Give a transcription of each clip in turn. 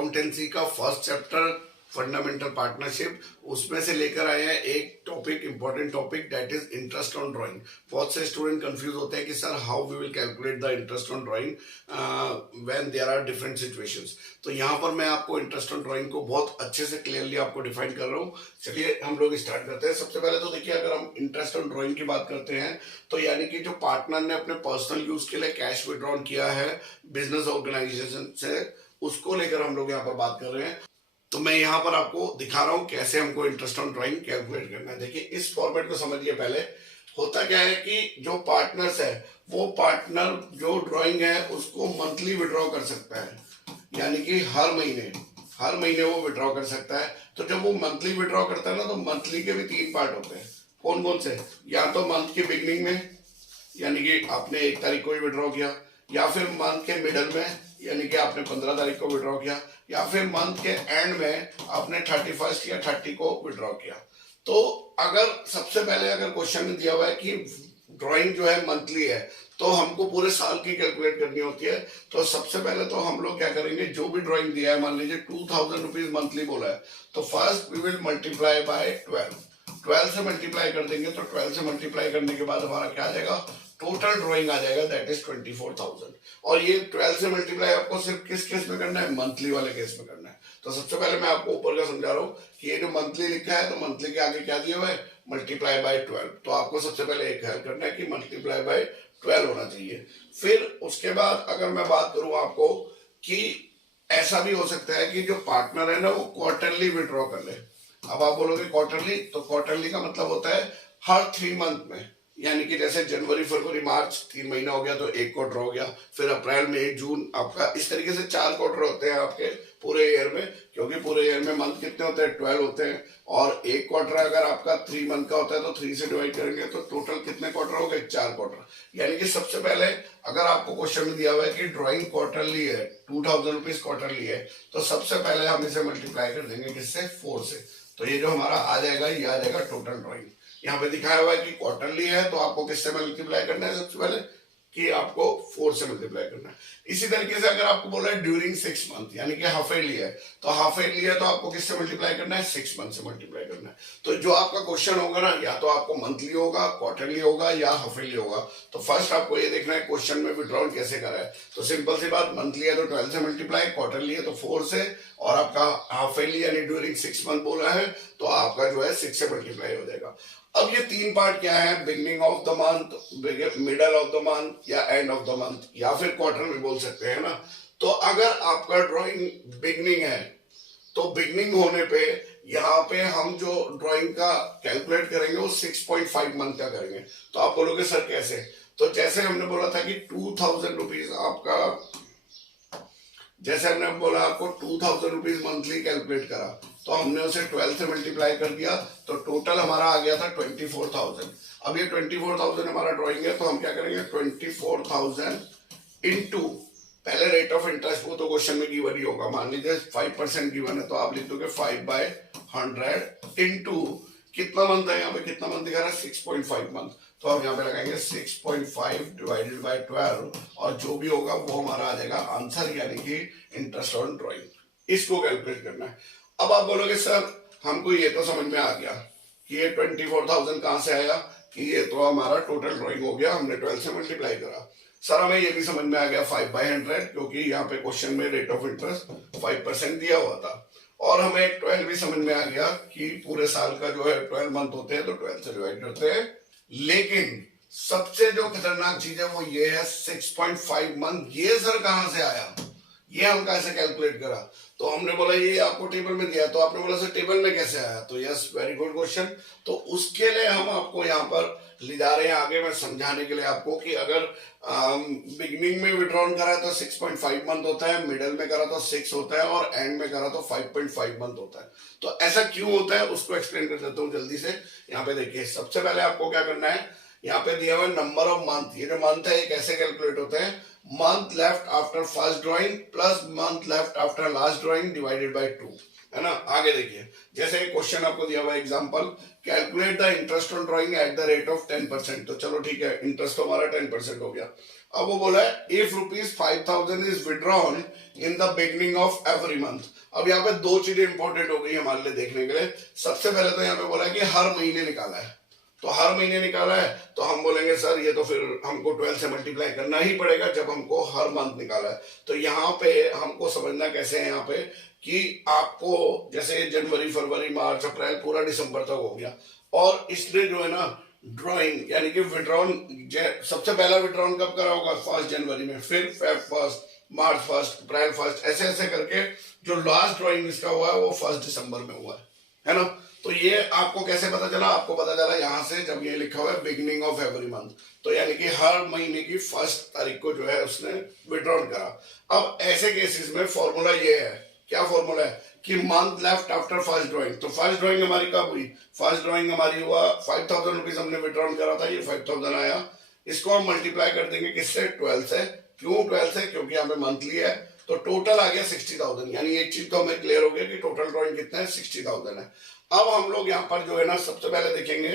Accountancy का first chapter fundamental partnership, उसमें से लेकर आए हैं एक topic, important topic, that is interest on drawing. बहुत से स्टूडेंट कंफ्यूज होते हैं कि sir how we will calculate the interest on drawing when there are different situations. तो यहाँ पर मैं आपको इंटरेस्ट ऑन ड्राइंग को बहुत अच्छे से क्लियरली आपको डिफाइन कर रहा हूँ। चलिए हम लोग स्टार्ट करते हैं। सबसे पहले तो देखिए, अगर हम इंटरेस्ट ऑन ड्राइंग की बात करते हैं तो यानी कि जो पार्टनर ने अपने पर्सनल यूज के लिए कैश विड्रॉन किया है बिजनेस ऑर्गेनाइजेशन से, उसको लेकर हम लोग यहाँ पर बात कर रहे हैं। तो मैं यहाँ पर आपको दिखा रहा हूँ कैसे हमको इंटरेस्ट ऑन ड्राइंग कैलकुलेट करना है। देखिए इस फॉर्मेट को समझिए। पहले होता क्या है कि जो पार्टनर्स है, वो पार्टनर जो ड्राइंग है उसको मंथली विड्रॉ कर सकता है, यानी कि हर महीने वो विड्रॉ कर सकता है। तो जब वो मंथली विड्रॉ करता है ना, तो मंथली के भी 3 पार्ट होते हैं। कौन कौन से? या तो मंथ के बिगनिंग में, यानी कि आपने 1 तारीख को ही विड्रॉ किया, या फिर मंथ के मिडल में, यानी कि आपने 15 तारीख को विड्रॉ किया, या फिर मंथ के एंड में आपने 31 या 30 को विड्रॉ किया। तो अगर सबसे पहले अगर क्वेश्चन में दिया हुआ है कि ड्राइंग जो है मंथली है, तो हमको पूरे साल की कैलकुलेट करनी होती है। तो सबसे पहले तो हम लोग क्या करेंगे, जो भी ड्राइंग दिया है, मान लीजिए 2000 रुपीज मंथली बोला है, तो first we will multiply by 12 से मल्टीप्लाई कर देंगे। तो 12 से मल्टीप्लाई करने के बाद हमारा क्या आ जाएगा, टोटल ड्राइंग आ जाएगा, दैट इज 24,000। और ये 12 से मल्टीप्लाई आपको सिर्फ किस केस में करना है, मंथली वाले केस में करना है। तो सबसे पहले मैं आपको ऊपर का समझा रहा हूँ कि ये जो मंथली लिखा है, तो मंथली के आगे क्या दिया हुआ है, मल्टीप्लाई बाय 12। तो आपको सबसे पहले एक हेल्प करना है कि मल्टीप्लाई बाय 12 होना चाहिए। फिर उसके बाद अगर मैं बात करूं आपको कि ऐसा भी हो सकता है कि जो पार्टनर है ना, वो क्वार्टरली विड्रॉ कर ले। अब आप बोलोगे क्वार्टरली, तो क्वार्टरली का मतलब होता है हर 3 मंथ में, यानी कि जैसे जनवरी फरवरी मार्च 3 महीना हो गया तो 1 क्वार्टर हो गया, फिर अप्रैल मई जून, आपका इस तरीके से 4 क्वार्टर होते हैं आपके पूरे ईयर में। क्योंकि पूरे ईयर में मंथ कितने होते हैं, 12 होते हैं। और 1 क्वार्टर अगर आपका 3 मंथ का होता है तो 3 से डिवाइड करेंगे तो टोटल कितने क्वार्टर हो गए, 4 क्वार्टर। यानी कि सबसे पहले अगर आपको क्वेश्चन में दिया हुआ है कि ड्रॉइंग क्वार्टरली है, 2000 रुपीज क्वार्टरली है, तो सबसे पहले हम इसे मल्टीप्लाई कर देंगे किससे, 4 से। तो ये जो हमारा आ जाएगा, ये आ जाएगा टोटल ड्रॉइंग। यहाँ पे दिखाया हुआ है कि क्वार्टरली है, तो आपको किससे मल्टीप्लाई करना है, सबसे पहले कि आपको 4 से मल्टीप्लाई करना है। इसी तरीके से अगर आपको बोला है ड्यूरिंग 6 मंथ, यानी कि हाफ ईयरली है, तो हाफ ईयरली है तो आपको किससे मल्टीप्लाई करना है, 6 मंथ से मल्टीप्लाई करना है। तो जो आपका क्वेश्चन होगा ना, या तो आपको मंथली होगा, क्वार्टरली होगा, या हाफ ईयरली होगा। तो फर्स्ट आपको ये देखना है क्वेश्चन में विड्रॉल कैसे करा है। तो सिंपल सी बात, मंथली है तो 12 से मल्टीप्लाई, क्वार्टरली है तो 4 से, और आपका हाफ ईयरली यानी ड्यूरिंग 6 मंथ बोला है तो आपका जो है 6 से मल्टीप्लाई हो जाएगा। अब ये 3 पार्ट क्या है, beginning of the month, middle of the month, या एंड ऑफ द मंथ, या फिर क्वार्टर में बोल सकते हैं ना। तो अगर आपका ड्राइंग बिगनिंग है, तो बिगनिंग होने पे यहाँ पे हम जो ड्राइंग का कैलकुलेट करेंगे वो 6.5 मंथ का करेंगे। तो आप बोलोगे सर कैसे? तो जैसे हमने बोला था कि 2000 रुपीज आपका, जैसे हमने बोला आपको 2000 रुपीज मंथली कैलकुलेट करा, तो हमने उसे 12 से मल्टीप्लाई कर दिया, तो टोटल हमारा आ गया था 24,000। अब ये 24,000 हमारा ड्राइंग है, तो हम क्या करेंगे, 24,000 इंटू, पहले रेट ऑफ इंटरेस्ट, वो तो क्वेश्चन में गिवन ही होगा, मान लीजिए 5% गिवन है, तो आप लिख दोगे 5/100 इंटू कितना मंथ है, यहाँ पे कितना मंथ दिखा रहा है, 6.5 मंथ। तो हम यहाँ पे लगाएंगे 6.5 डिवाइडेड बाय 12, और जो भी होगा वो हमारा आ जाएगा आंसर, यानी कि इंटरेस्ट ऑन ड्राइंग। इसको कैलकुलेट करना है। अब आप बोलोगे सर हमको ये तो समझ में आ गया कि ये 24,000 कहाँ से आया, कि ये तो हमारा टोटल ड्राइंग हो गया, हमने 12 से मल्टीप्लाई करा। सर हमें ये भी समझ में आ गया 5/100, क्योंकि यहाँ पे क्वेश्चन में रेट ऑफ इंटरेस्ट 5% दिया हुआ था। और हमें 12 भी समझ में आ गया कि पूरे साल का जो है 12 मंथ होते हैं, तो 12 से डिवाइड करते हैं। लेकिन सबसे जो खतरनाक चीज है वो ये है 6.5 मंथ। ये सर कहां से आया, ये हम कैसे कैलकुलेट करा? तो हमने बोला ये आपको टेबल में दिया, तो आपने बोला सर टेबल में कैसे आया? तो यस, वेरी गुड क्वेश्चन। तो उसके लिए हम आपको यहाँ पर ले जा रहे हैं आगे, मैं समझाने के लिए आपको कि अगर बिगनिंग में विड्रॉन करा तो 6.5 मंथ होता है, मिडल में करा तो 6 होता है, और एंड में करा तो 5.5 मंथ होता है। तो ऐसा क्यों होता है उसको एक्सप्लेन कर देता हूँ जल्दी से। यहाँ पे देखिए, सबसे पहले आपको क्या करना है, यहाँ पे दिया हुआ है नंबर ऑफ मंथ। ये जो मंथ है ये कैसे कैलकुलेट होते हैं, month left after first drawing plus month left after last drawing divided by 2, है ना। आगे देखिए, जैसे एक क्वेश्चन आपको दिया हुआ example, calculate the interest on drawing at the rate of 10%। तो चलो ठीक है, इंटरेस्ट तो हमारा 10% हो गया। अब वो बोला है if ₹5,000 is withdrawn in the beginning of every month. अब यहाँ पे दो चीजें इंपॉर्टेंट हो गई हमारे लिए देखने के लिए। सबसे पहले तो यहाँ पे बोला है कि हर महीने निकाला है, तो हर महीने निकाला है तो हम बोलेंगे सर ये तो फिर हमको 12 से मल्टीप्लाई करना ही पड़ेगा जब हमको हर मंथ निकाला है। तो यहाँ पे हमको समझना कैसे है यहाँ पे कि आपको जैसे जनवरी फरवरी मार्च अप्रैल पूरा दिसंबर तक हो गया, और इसने जो है ना ड्राइंग यानी कि विड्रॉन, सबसे पहला विड्रॉन कब करा होगा 1 जनवरी में, फिर फेब 1 मार्च 1 अप्रैल 1 ऐसे ऐसे करके जो लास्ट ड्राइंग इसका हुआ है वो 1 दिसंबर में हुआ है ना। तो ये आपको कैसे पता चला? आपको पता चला यहाँ से जब ये लिखा हुआ है बिगिनिंग ऑफ एवरी मंथ, तो यानी कि हर महीने की 1 तारीख को जो है उसने विड्रॉन करा। अब ऐसे केसेस में फॉर्मूला ये है, क्या फॉर्मूला है कि month left after first drawing. तो फर्स्ट ड्राइंग हमारी कब हुई? फर्स्ट ड्राइंग हमारी हुआ 5,000 रुपीज हमने विड्रॉन करा था, ये 5,000 आया। इसको हम मल्टीप्लाई कर देंगे किससे? 12 से। क्यों 12 से? क्योंकि यहाँ पे मंथली है, तो टोटल आ गया 60,000। यानी एक चीज तो हमें क्लियर हो गया कि टोटल ड्राइंग कितना है? 60,000 है। अब हम लोग यहाँ पर जो है ना सबसे पहले देखेंगे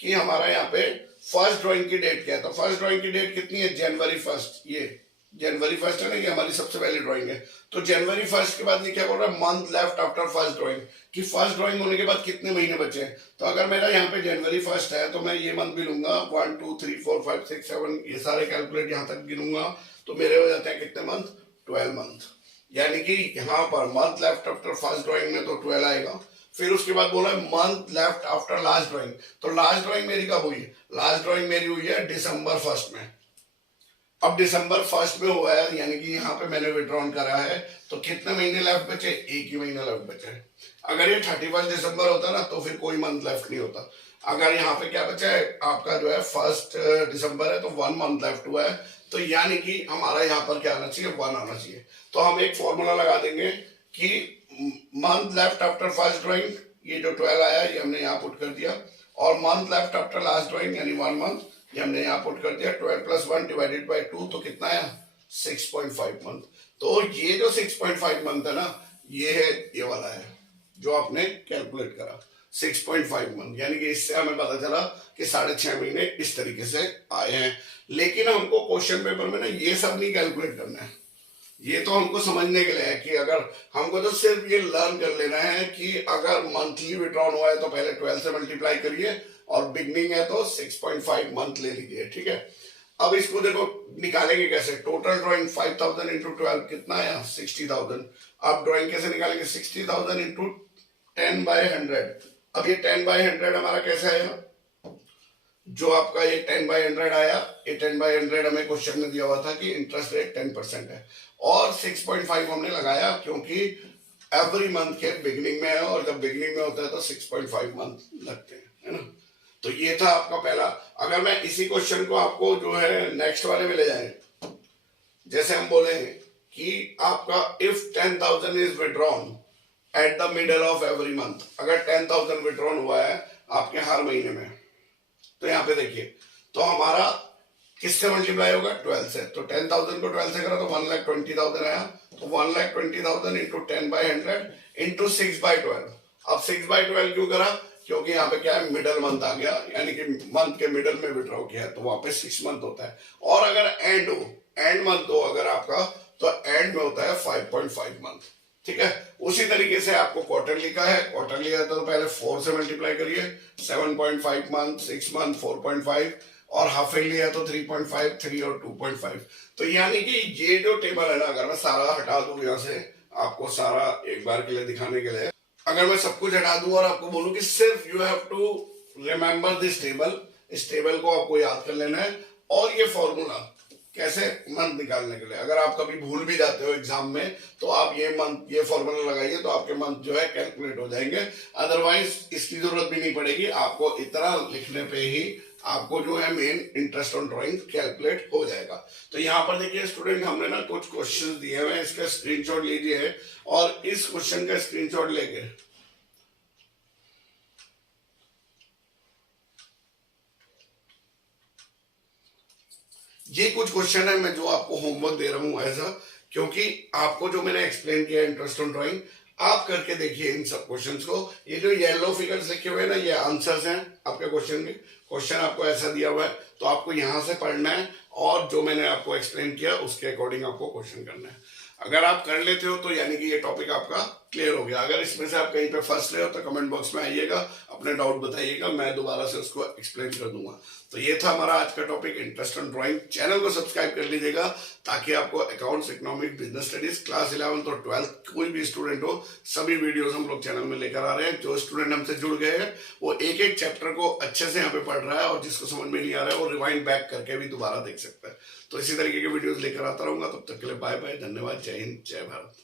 कि हमारा यहाँ पे फर्स्ट ड्राइंग की डेट क्या है। तो फर्स्ट ड्राइंग की डेट कितनी है? जनवरी 1। ये जनवरी 1 है ना, ये हमारी सबसे पहली ड्राइंग है। तो जनवरी 1 के बाद ये क्या बोल रहा है? Month left after first drawing, कि फर्स्ट ड्राइंग होने के बाद कितने महीने बचे हैं। तो अगर मेरा यहाँ पे जनवरी 1 है तो मैं ये मंथ भी लूंगा 1 2 3 4 5 6 7, ये सारे कैलकुलेट यहाँ तक गिनूंगा, तो मेरे हो जाते हैं कितने मंथ? 12 मंथ। यानी कि यहाँ per month left after first drawing में तो 12 आएगा। फिर उसके बाद बोला month left after last drawing. तो लास्ट ड्राइंग मेरी कब हुई? लास्ट ड्राइंग मेरी हुई है December 1 में। अब December 1 में हुआ है, यानी कि यहाँ पे मैंने विड्रॉन करा है, तो कितने महीने लेफ्ट बचे? एक ही महीना लेफ्ट बचे। अगर ये 31 दिसंबर होता ना तो फिर कोई मंथ लेफ्ट नहीं होता। अगर यहाँ पे क्या बचा है आपका जो है 1 दिसंबर है, तो 1 मंथ लेफ्ट हुआ है, तो यानी कि हमारा यहाँ पर क्या आना चाहिए? 1 आना चाहिए। तो हम एक फॉर्मूला लगा देंगे कि month left after first drawing, ये जो 12 आया ये हमने यहाँ पुट कर दिया, और month left after last drawing यानी 1 मंथ, ये हमने यहाँ पुट कर दिया। 12 + 1 डिवाइडेड बाय 2, तो कितना आया? 6.5 मंथ। तो ये जो 6.5 मंथ है ना, ये है, ये वाला है जो आपने कैलकुलेट करा 6.5 मंथ। यानी कि इससे हमें पता चला कि 6.5 महीने इस तरीके से आए हैं। लेकिन हमको क्वेश्चन पेपर में ना ये सब नहीं कैलकुलेट करना है, ये तो हमको समझने के लिए है कि अगर हमको तो सिर्फ ये लर्न कर लेना है कि अगर मंथली विड्रॉन हुआ है तो पहले 12 से मल्टीप्लाई करिए, और बिगनिंग है तो 6.5 मंथ ले लीजिए, ठीक है। अब इसको देखो निकालेंगे कैसे? टोटल ड्राइंग 5,000 इंटू 12 कितना आया? 60,000। अब ड्राइंग कैसे निकालेंगे? 60,000 इंटू 10/100। अब ये 10/100 हमारा कैसे आया? जो आपका ये 10/100 आया, ये 10/100 हमें क्वेश्चन में दिया हुआ था कि इंटरेस्ट रेट 10% है, और 6.5 हमने लगाया क्योंकि एवरी मंथ के बिगनिंग में है, और जब बिगनिंग में होता है तो 6.5 मंथ लगते हैं, है ना। तो ये था आपका पहला। अगर मैं इसी क्वेश्चन को आपको जो है नेक्स्ट वाले में ले जाए, जैसे हम बोलेंगे कि आपका if 10,000 is withdrawn at the middle of every month, अगर 10,000 विड्रॉन हुआ है आपके हर महीने में, तो यहाँ पे देखिए, तो हमारा किससे मल्टीप्लाई होगा? 12 से। तो 10,000 को 12 से करा तो 1,20,000 आया, तो 1,20,000 इंटू 10/100 इंटू 6/12। अब 6/12 क्यों करा? क्योंकि यहाँ पे क्या है? मिडल मंथ आ गया, यानी कि मंथ के मिडल में विड्रॉ किया है, तो वहां पे 6 मंथ होता है। और अगर एंड हो, एंड मंथ हो अगर आपका, तो एंड में होता है 5.5 मंथ, ठीक है। उसी तरीके से आपको क्वार्टरली का है, क्वार्टरली है तो पहले 4 से मल्टीप्लाई करिए, 7.5 मंथ, 6 मंथ 4.5, और हाफ ईयरली है तो 3.5, 3 और 2.5। तो यानी कि ये जो टेबल है ना, अगर मैं सारा हटा दूं यहाँ से, आपको सारा एक बार के लिए दिखाने के लिए, अगर मैं सब कुछ हटा दूं और आपको बोलूं कि सिर्फ you have to remember this table, इस टेबल को आपको याद कर लेना है, और ये फॉर्मूला कैसे? मंथ निकालने के लिए। अगर आप कभी भूल भी जाते हो एग्जाम में, तो आप ये मंथ, ये फॉर्मूला लगाइए, तो आपके मंथ जो है कैलकुलेट हो जाएंगे। अदरवाइज इसकी जरूरत भी नहीं पड़ेगी, आपको इतना लिखने पे ही आपको जो है main interest on drawing calculate हो जाएगा। तो यहाँ पर देखिए स्टूडेंट, हमने ना कुछ क्वेश्चन दिए हुए हैं, इसका स्क्रीनशॉट लीजिए, और इस क्वेश्चन का स्क्रीनशॉट लेके ये कुछ क्वेश्चन है मैं जो आपको होमवर्क दे रहा हूँ एज अ, क्योंकि आपको जो मैंने एक्सप्लेन किया इंटरेस्ट ऑन ड्राइंग, आप करके देखिए इन सब क्वेश्चंस को। ये जो येलो फिगर्स लिखे हुए हैं ना, ये आंसर्स हैं आपके क्वेश्चन के। क्वेश्चन आपको ऐसा दिया हुआ है तो आपको यहां से पढ़ना है और जो मैंने आपको एक्सप्लेन किया उसके अकॉर्डिंग आपको क्वेश्चन करना है। अगर आप कर लेते हो तो यानी कि ये टॉपिक आपका क्लियर हो गया। अगर इसमें से आप कहीं पे फंस रहे हो तो कमेंट बॉक्स में आइएगा, अपने डाउट बताइएगा, मैं दोबारा से उसको एक्सप्लेन कर दूंगा। तो ये था हमारा आज का topic interest on drawing. Channel को सब्सक्राइब कर लीजिएगा ताकि आपको accounts, economic, business studies class 11 और 12 कोई भी स्टूडेंट हो, सभी वीडियोस हम लोग चैनल में लेकर आ रहे हैं। जो स्टूडेंट हमसे जुड़ गए हैं वो एक एक चैप्टर को अच्छे से यहाँ पे पढ़ रहा है और जिसको समझ में नहीं आ रहा है वो रिवाइंड बैक करके भी दोबारा देख सकता है। तो इसी तरीके के वीडियोस लेकर आता रहूंगा। तब तक के लिए बाय बाय, धन्यवाद, जय हिंद, जय भारत।